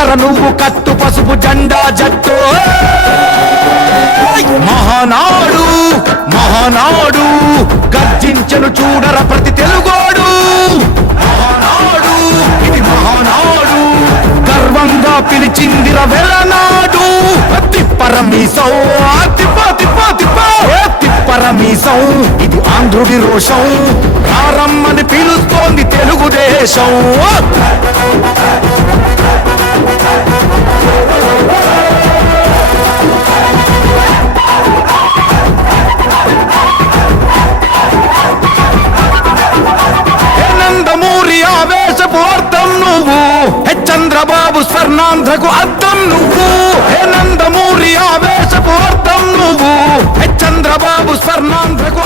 కట్టర నువ్వు కట్టు పసుపు జెండా జట్టు మహానాడు మహానాడు గర్జించను చూడర ప్రతి తెలుగోడు మహానాడు ఇది మహానాడు గర్వంగా పిలిచిందిర వెలనాడు తిప్పరమీసం తిప్పరమీసం ఇది ఆంధ్రుడి రోషం రారమ్మని పిలుస్తోంది తెలుగుదేశం నందమూరి ఆవేశపు అర్థం నువ్వు చంద్రబాబు స్వర్ణాంధ్రకు అర్థం నువ్వు నందమూరి ఆవేశపు అర్థం నువ్వు చంద్రబాబు స్వర్ణాంధ్రకు